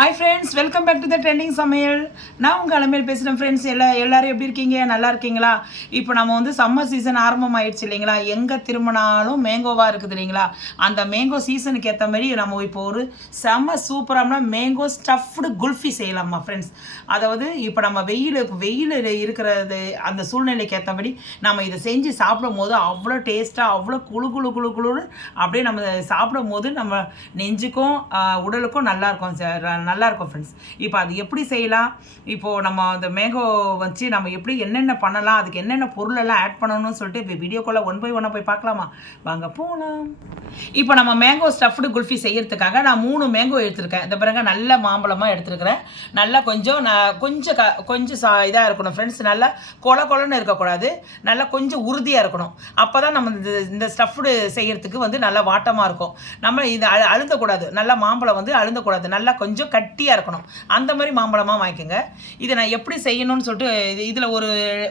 Hi friends welcome back to the trending சமையல் நான் உங்கள் அலமையில் பேசுகிறேன் ஃப்ரெண்ட்ஸ் எல்லா எல்லோரும் எப்படி இருக்கீங்க? நல்லா இருக்கீங்களா? இப்போ நம்ம வந்து சம்மர் சீசன் ஆரம்பம் ஆயிடுச்சு இல்லைங்களா? எங்கே திரும்பினாலும் மேங்கோவாக இருக்குது இல்லைங்களா? அந்த மேங்கோ சீசனுக்கு ஏற்ற மாதிரி நம்ம இப்போ ஒரு செம்ம சூப்பரான மேங்கோ ஸ்டஃப்டு குல்ஃபி செய்யலாமா ஃப்ரெண்ட்ஸ் அதாவது இப்போ நம்ம வெயில் வெயில் இருக்கிறது அந்த சூழ்நிலைக்கு ஏற்ற மாதிரி நம்ம இதை செஞ்சு சாப்பிடும் போது அவ்வளோ டேஸ்ட்டாக அவ்வளோ குழு குழு குழு குழுன்னு அப்படியே நம்ம சாப்பிடும் போது நம்ம நெஞ்சுக்கும் உடலுக்கும் நல்லாயிருக்கும் சார் நல்லா இருக்கும் ஃப்ரெண்ட்ஸ் இப்போ அது எப்படி செய்யலாம்? இப்போது நம்ம அந்த மேகோ வச்சு நம்ம எப்படி என்னென்ன பண்ணலாம்? அதுக்கு என்னென்ன பொருளெல்லாம் ஆட் பண்ணணும்னு சொல்லிட்டு இப்போ வீடியோக்குள்ளே ஒன் பை ஒன்னாக போய் பார்க்கலாமா? வாங்க போகலாம் இப்போ நம்ம மேங்கோ ஸ்டஃப்டு குல்ஃபி செய்யறதுக்காக நான் மூணு மேங்கோ எடுத்திருக்கேன். இந்த பிறகு நல்ல மாம்பழமாக எடுத்துருக்கிறேன். நல்லா கொஞ்சம் நான் கொஞ்சம் க கொஞ்சம் சா இதாக இருக்கணும் ஃப்ரெண்ட்ஸ் நல்லா கொல கொலன்னு இருக்கக்கூடாது. நல்லா கொஞ்சம் உறுதியாக இருக்கணும். அப்போ தான் நம்ம இந்த இந்த ஸ்டஃப்டு செய்யறதுக்கு வந்து நல்லா வாட்டமாக இருக்கும். நம்ம இது அழு அழுந்தக்கூடாது நல்லா மாம்பழம் வந்து அழுந்தக்கூடாது. நல்லா கொஞ்சம் கட்டியாக இருக்கணும். அந்த மாதிரி மாம்பழமாக வாங்கிக்கோங்க. இதை நான் எப்படி செய்யணும்னு சொல்லிட்டு இது இதில் ஒரு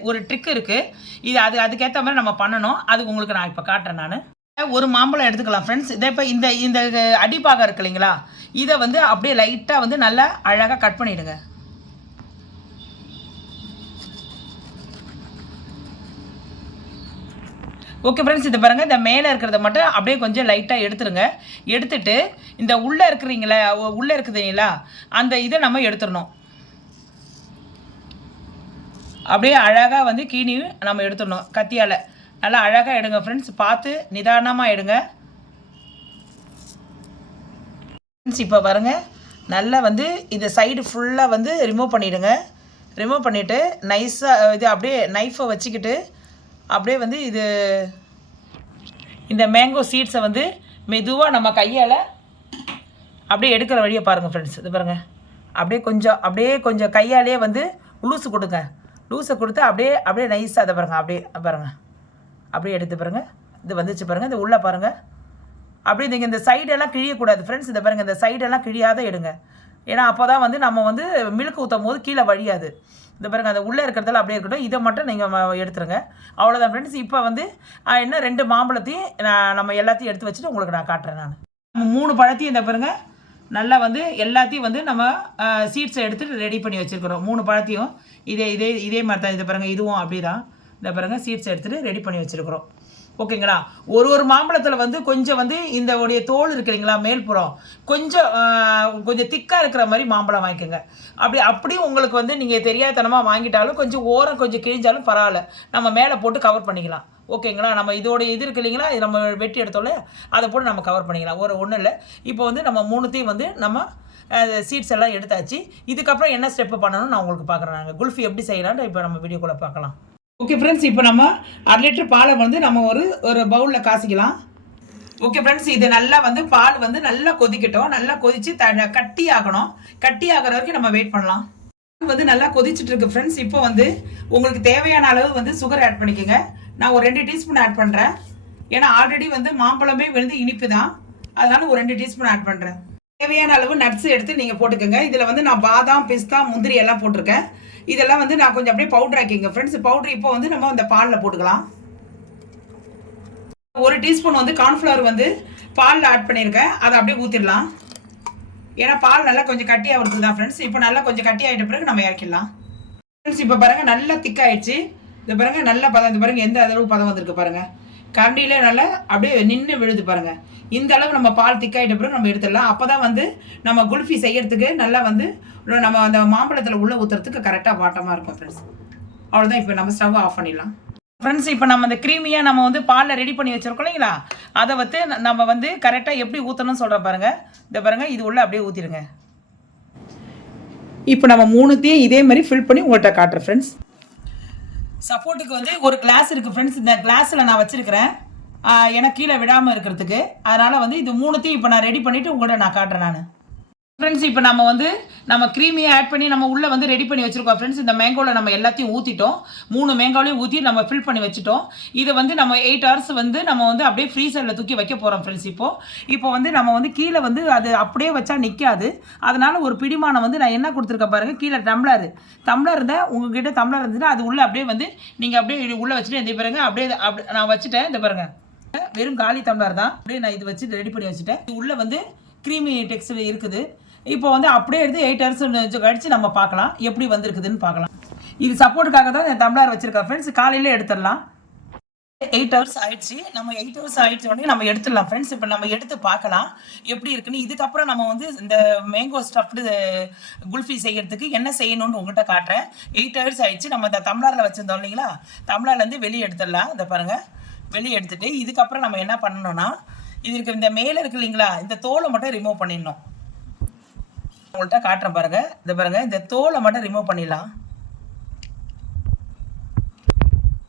ஒரு ட்ரிக் இருக்குது இது அது அதுக்கேற்ற மாதிரி நம்ம பண்ணணும். அது உங்களுக்கு நான் இப்போ காட்டுறேன் நான். ஒரு மாம்பழம் எடுத்துக்கலாம் ஃப்ரெண்ட்ஸ் இதை இப்போ இந்த இந்த அடிப்பாகம் இருக்கு இல்லைங்களா? இதை வந்து அப்படியே லைட்டாக வந்து நல்லா அழகாக கட் பண்ணிவிடுங்க ஓகே ஃப்ரெண்ட்ஸ் இது பாருங்கள் இந்த மேலே இருக்கிறத மட்டும் அப்படியே கொஞ்சம் லைட்டாக எடுத்துருங்க. எடுத்துட்டு இந்த உள்ளே இருக்கிறீங்களா உள்ளே இருக்குதுங்களா அந்த இதை நம்ம எடுத்துடணும். அப்படியே அழகாக வந்து கீனி நம்ம எடுத்துடணும் கத்தியால். நல்லா அழகாக எடுங்க ஃப்ரெண்ட்ஸ் பார்த்து நிதானமாக எடுங்க. ஃப்ரெண்ட்ஸ் இப்போ பாருங்கள் நல்லா வந்து இந்த சைடு ஃபுல்லாக வந்து ரிமூவ் பண்ணிவிடுங்க ரிமூவ் பண்ணிவிட்டு நைஸாக இது அப்படியே நைஃபை வச்சுக்கிட்டு அப்படியே வந்து இது இந்த மேங்கோ சீட்ஸை வந்து மெதுவாக நம்ம கையால் அப்படியே எடுக்கிற வழியை பாருங்கள் ஃப்ரெண்ட்ஸ் இது பாருங்கள் அப்படியே கொஞ்சம் அப்படியே கொஞ்சம் கையாலே வந்து லூஸு கொடுங்க. லூஸை கொடுத்து அப்படியே அப்படியே நைஸாக அதை பாருங்கள் அப்படியே பாருங்கள் அப்படியே எடுத்து பாருங்கள் இது வந்துச்சு பாருங்கள் இது உள்ளே பாருங்கள் அப்படியே நீங்கள் இந்த சைடெல்லாம் கிழியக்கூடாது ஃப்ரெண்ட்ஸ் இந்த பாருங்கள் இந்த சைடெல்லாம் கிழியாத எடுங்க. ஏன்னா அப்போ தான் வந்து நம்ம வந்து மில்க் ஊற்றும் போது கீழே வழியாது. இந்த பாருங்கள் அந்த உள்ளே இருக்கிறதெல்லாம் அப்படியே இருக்கட்டும். இதை மட்டும் நீங்கள் எடுத்துருங்க. அவ்வளோதான் ஃப்ரெண்ட்ஸ் இப்போ வந்து என்ன ரெண்டு மாம்பழத்தையும் நான் நம்ம எல்லாத்தையும் எடுத்து வச்சுட்டு உங்களுக்கு நான் காட்டுறேன் நான். நம்ம மூணு பழத்தையும் இந்த பாருங்க நல்லா வந்து எல்லாத்தையும் வந்து நம்ம சீட்ஸை எடுத்துகிட்டு ரெடி பண்ணி வச்சுருக்கிறோம். மூணு பழத்தையும் இதே இதே இதே மாதிரி தான். இதை பாருங்கள் இதுவும் அப்படி தான் இந்த பாருங்கள் சீட்ஸை எடுத்துகிட்டு ரெடி பண்ணி வச்சுருக்குறோம். ஓகேங்களா? ஒரு ஒரு மாம்பழத்தில் வந்து கொஞ்சம் வந்து இந்த உடைய தோல் இருக்கு இல்லைங்களா மேல்புறம். கொஞ்சம் கொஞ்சம் திக்காக இருக்கிற மாதிரி மாம்பழம் வாங்கிக்கோங்க. அப்படி அப்படியும் உங்களுக்கு வந்து நீங்கள் தெரியாதனமாக வாங்கிட்டாலும் கொஞ்சம் ஓரம் கொஞ்சம் கிழிஞ்சாலும் பரவாயில்ல. நம்ம மேலே போட்டு கவர் பண்ணிக்கலாம். ஓகேங்களா? நம்ம இதோட இது இருக்கு இல்லைங்களா? இது நம்ம வெட்டி எடுத்தோம்ல அதை போட்டு நம்ம கவர் பண்ணிக்கலாம். ஒரு ஒன்றும் இல்லை. இப்போ வந்து நம்ம மூணுத்தையும் வந்து நம்ம சீட்ஸ் எல்லாம் எடுத்தாச்சு. இதுக்கப்புறம் என்ன ஸ்டெப்பு பண்ணணும்னு நான் உங்களுக்கு பார்க்குறேன் நாங்கள் குல்ஃபி எப்படி செய்யலாம்னு இப்போ நம்ம வீடியோக்குள்ளே பார்க்கலாம். ஓகே ஃப்ரெண்ட்ஸ் இப்போ நம்ம அரை லிட்டர் பாலை வந்து நம்ம ஒரு ஒரு பவுலில் காசிக்கலாம். ஓகே ஃப்ரெண்ட்ஸ் இது நல்லா வந்து பால் வந்து நல்லா கொதிக்கட்டும். நல்லா கொதிச்சு த கட்டி ஆகணும். கட்டி ஆகிற வரைக்கும் நம்ம வெயிட் பண்ணலாம். வந்து நல்லா கொதிச்சுட்டு இருக்கு ஃப்ரெண்ட்ஸ் இப்போ வந்து உங்களுக்கு தேவையான அளவு வந்து சுகர் ஆட் பண்ணிக்கோங்க. நான் ஒரு ரெண்டு டீஸ்பூன் ஆட் பண்ணுறேன் ஏன்னா ஆல்ரெடி வந்து மாம்பழமே வந்து இனிப்பு தான் அதனால ஒரு ரெண்டு டீஸ்பூன் ஆட் பண்ணுறேன் தேவையான அளவு நட்ஸ் எடுத்து நீங்கள் போட்டுக்கோங்க. இதில் வந்து நான் பாதாம் பிஸ்தா முந்திரி எல்லாம் போட்டிருக்கேன். இதெல்லாம் வந்து நான் கொஞ்சம் அப்படியே பவுடர் ஆக்கிங்க ஃப்ரெண்ட்ஸ் பவுடர் இப்போ வந்து நம்ம அந்த பாலில் போட்டுக்கலாம். ஒரு டீஸ்பூன் வந்து கார்ன்ஃப்ளவர் வந்து பாலில் ஆட் பண்ணியிருக்கேன் அதை அப்படியே ஊற்றிடலாம் ஏன்னா பால் நல்லா கொஞ்சம் கட்டியாக ஆகிறது தான் ஃப்ரெண்ட்ஸ் இப்போ நல்லா கொஞ்சம் கட்டியாகிட்ட பிறகு நம்ம இறக்கிடலாம். ஃப்ரெண்ட்ஸ் இப்போ பாருங்கள் நல்லா திக்காயிடுச்சு இந்த பாருங்க நல்ல பதம். இந்த பாருங்கள் எந்த அளவு பதம் வந்திருக்கு பாருங்கள் கரண்டியிலே நல்லா அப்படியே நின்று விழுது பாருங்கள் இந்த அளவு நம்ம பால் திக்காயிட்ட பிறகு நம்ம எடுத்துடலாம். அப்போ தான் வந்து நம்ம குல்ஃபி செய்யறதுக்கு நல்லா வந்து நம்ம அந்த மாம்பழத்தில் உள்ள ஊற்றுறதுக்கு கரெக்டாக வாட்டமாக இருக்கும் ஃப்ரெண்ட்ஸ் அவ்வளோதான் இப்போ நம்ம ஸ்டவ் ஆஃப் பண்ணிடலாம். ஃப்ரெண்ட்ஸ் இப்போ நம்ம இந்த க்ரீமியாக நம்ம வந்து பாலில் ரெடி பண்ணி வச்சிருக்கோம் இல்லைங்களா? அதை வந்து நம்ம வந்து கரெக்டாக எப்படி ஊற்றணும்னு சொல்கிற பாருங்க. இந்த பாருங்கள் இது உள்ள அப்படியே ஊற்றிடுங்க இப்போ நம்ம மூணுத்தையும் இதே மாதிரி ஃபில் பண்ணி உங்கள்கிட்ட காட்டுறேன் ஃப்ரெண்ட்ஸ் சப்போர்ட்டுக்கு வந்து ஒரு கிளாஸ் இருக்குது ஃப்ரெண்ட்ஸ் இந்த கிளாஸில் நான் வச்சுருக்கிறேன். எனக்கு கீழே விடாமல் இருக்கிறதுக்கு. அதனால் வந்து இது மூணுத்தையும் இப்போ நான் ரெடி பண்ணிவிட்டு உங்கள்கிட்ட நான் காட்டுறேன் நான். ஃப்ரெண்ட்ஸ் இப்போ நம்ம வந்து நம்ம க்ரீமியை ஆட் பண்ணி நம்ம உள்ளே வந்து ரெடி பண்ணி வச்சுருக்கோம் ஃப்ரெண்ட்ஸ் இந்த மேங்கோவில் நம்ம எல்லாத்தையும் ஊற்றிட்டோம் மூணு மேங்கோலையும் ஊற்றி நம்ம ஃபில் பண்ணி வச்சுட்டோம். இதை வந்து நம்ம எயிட் ஹவர்ஸ் வந்து நம்ம வந்து அப்படியே ஃப்ரீசரில் தூக்கி வைக்க போகிறோம் ஃப்ரெண்ட்ஸ் இப்போ. இப்போ வந்து நம்ம வந்து கீழே வந்து அது அப்படியே வச்சா நிற்காது அதனால் ஒரு பிடிமானம் வந்து நான் என்ன கொடுத்துருக்கேன் பாருங்கள் கீழே டம்ளர் டம்ளர் இருந்தால் உங்ககிட்ட டம்ளர் இருந்துச்சுன்னா அது உள்ளே அப்படியே வந்து நீங்கள் அப்படியே உள்ளே வச்சுட்டு இந்த பாருங்கள் அப்படியே அப்படி நான் வச்சுட்டேன் இந்த பாருங்கள் வெறும் காலி டம்ளர் தான். அப்படியே நான் இது வச்சு ரெடி பண்ணி வச்சுட்டேன். இது உள்ளே வந்து க்ரீமி டெக்ஸ்டில் இருக்குது. இப்போ வந்து அப்படியே எடுத்து எயிட் ஹவர்ஸ் கழித்து நம்ம பார்க்கலாம். எப்படி வந்திருக்குதுன்னு பார்க்கலாம். இது சப்போர்ட்டுக்காக தான் இந்த டம்ளர் வச்சுருக்கேன் ஃப்ரெண்ட்ஸ் காலையில் எடுத்துடலாம். எயிட் ஹவர்ஸ் ஆயிடுச்சு. நம்ம எயிட் ஹவர்ஸ் ஆயிடுச்சு உடனே நம்ம எடுத்துடலாம் ஃப்ரெண்ட்ஸ் இப்போ நம்ம எடுத்து பார்க்கலாம். எப்படி இருக்குன்னு. இதுக்கப்புறம் நம்ம வந்து இந்த மேங்கோ ஸ்டஃப்டு குல்ஃபி செய்யறதுக்கு என்ன செய்யணும்னு உங்கள்கிட்ட காட்டுறேன். எயிட் ஹவர்ஸ் ஆயிடுச்சு. நம்ம இந்த தமிழாரில் வச்சுருந்தோம் இல்லைங்களா? தமிழர்லேருந்து வெளியே எடுத்துடலாம். இந்த பாருங்கள் வெளியே எடுத்துட்டு இதுக்கப்புறம் நம்ம என்ன பண்ணணும்னா இதுக்கு இந்த மேலே இருக்கு இல்லைங்களா? இந்த தோலை மட்டும் ரிமூவ் பண்ணிடணும். உங்கள்கிட்ட காட்டுறேன் பாருங்க. இந்த பாருங்க இந்த தோலை மட்டும் ரிமூவ் பண்ணிடலாம்.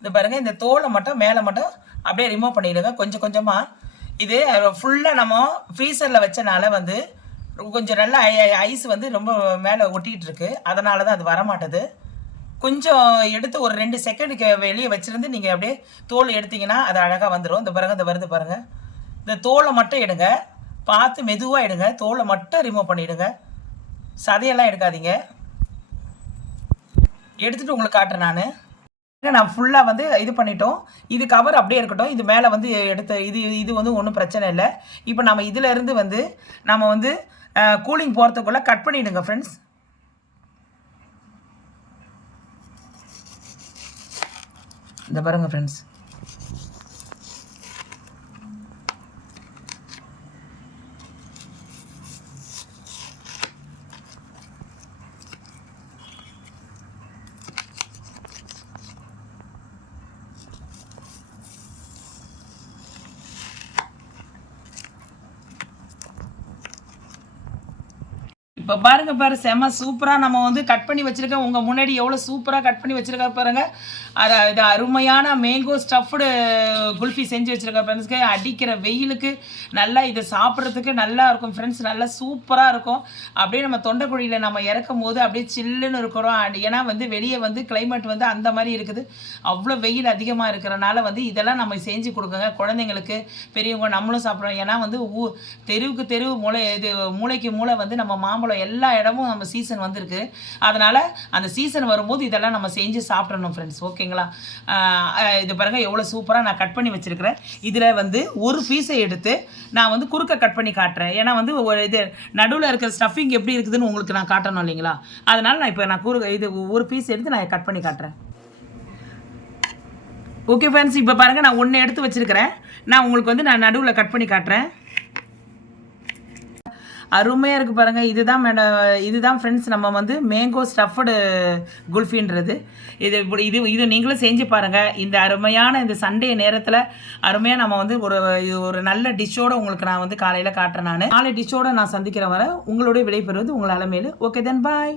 இந்த பாருங்க இந்த தோலை மட்டும் மேலே மட்டும் அப்படியே ரிமூவ் பண்ணிடுங்க. கொஞ்சம் கொஞ்சமாக இது ஃபுல்லாக நம்ம ஃப்ரீசரில் வச்சனால வந்து கொஞ்சம் நல்லா ஐஸ் வந்து ரொம்ப மேலே ஒட்டிகிட்டு இருக்கு. அதனால தான் அது வரமாட்டுது. கொஞ்சம் எடுத்து ஒரு ரெண்டு செகண்டுக்கு வெளியே வச்சுருந்து நீங்கள் அப்படியே தோல் எடுத்தீங்கன்னா அது அழகாக வந்துடும் இந்த பாருங்க இந்த வருது பாருங்கள் இந்த தோலை மட்டும் எடுங்க. பார்த்து மெதுவாக எடுங்க. தோலை மட்டும் ரிமூவ் பண்ணிவிடுங்க சதையெல்லாம் எடுக்காதீங்க. எடுத்துகிட்டு உங்களுக்கு காட்டுறேன் நான். நான் ஃபுல்லாக வந்து இது பண்ணிட்டோம். இது கவர் அப்படியே இருக்கட்டும். இது மேலே வந்து எடுத்த இது இது வந்து ஒன்றும் பிரச்சனை இல்லை. இப்போ நம்ம இதிலேருந்து வந்து நம்ம வந்து கூலிங் போகிறதுக்குள்ளே கட் பண்ணிவிடுங்க ஃப்ரெண்ட்ஸ் இந்த பாருங்கள் ஃப்ரெண்ட்ஸ் இப்போ பாருங்க பாரு செம சூப்பராக நம்ம வந்து கட் பண்ணி வச்சுருக்கோம் உங்கள் முன்னாடி எவ்வளோ சூப்பராக கட் பண்ணி வச்சுருக்க பாருங்க. அது இது அருமையான மேங்கோ ஸ்டஃப்டு குல்ஃபி செஞ்சு வச்சுருக்க ஃப்ரெண்ட்ஸ்க்கு அடிக்கிற வெயிலுக்கு நல்லா இதை சாப்பிட்றதுக்கு நல்லா இருக்கும் ஃப்ரெண்ட்ஸ் நல்லா சூப்பராக இருக்கும். அப்படியே நம்ம தொண்டைக்குழியில் நம்ம இறக்கும் போது அப்படியே சில்லுன்னு இருக்கிறோம். ஏன்னா வந்து வெளியே வந்து கிளைமேட் வந்து அந்த மாதிரி இருக்குது. அவ்வளோ வெயில் அதிகமாக இருக்கிறனால வந்து இதெல்லாம் நம்ம செஞ்சு கொடுக்குங்க. குழந்தைங்களுக்கு பெரியவங்க நம்மளும் சாப்பிட்றோம். ஏன்னா வந்து ஊ தெருவுக்கு தெருவு மூளை இது மூளைக்கு மூளை வந்து நம்ம மாம்பழம் எல்லா இடமும் நம்ம சீசன் வந்திருக்கு. அதனால் அந்த சீசன் வரும்போது இதெல்லாம் நம்ம செஞ்சு சாப்பிட்றணும் ஃப்ரெண்ட்ஸ் ஓகேங்களா இது பாருங்கள் எவ்வளோ சூப்பராக நான் கட் பண்ணி வச்சுருக்கிறேன். இதில் வந்து ஒரு பீஸை எடுத்து நான் வந்து குறுக்க கட் பண்ணி காட்டுறேன். ஏன்னா வந்து ஒரு இது நடுவில் இருக்கிற ஸ்டஃபிங் எப்படி இருக்குதுன்னு உங்களுக்கு நான் காட்டணும் இல்லைங்களா? அதனால் நான் இப்போ நான் குறுக்க இது ஒரு பீஸ் எடுத்து நான் கட் பண்ணி காட்டுறேன். ஓகே ஃப்ரெண்ட்ஸ் இப்போ பாருங்கள் நான் ஒன்று எடுத்து வச்சுருக்கிறேன். நான் உங்களுக்கு வந்து நான் நடுவில் கட் பண்ணி காட்டுறேன். அருமையாக இருக்குது பாருங்கள் இதுதான் மேடம் இதுதான் ஃப்ரெண்ட்ஸ் நம்ம வந்து மேங்கோ ஸ்டஃப்டு குல்ஃபின்றது. இது இப்படி இது இது நீங்களும் செஞ்சு பாருங்கள் இந்த அருமையான இந்த சண்டே நேரத்தில் அருமையாக நம்ம வந்து ஒரு ஒரு நல்ல டிஷ்ஷோடு உங்களுக்கு நான் வந்து காலையில் காட்டுறேன் நான். நாளை டிஷ்ஷோடு நான் சந்திக்கிற வர உங்களுடைய விடைபெறுவது உங்கள் அலமேலு ஓகே தென் பாய்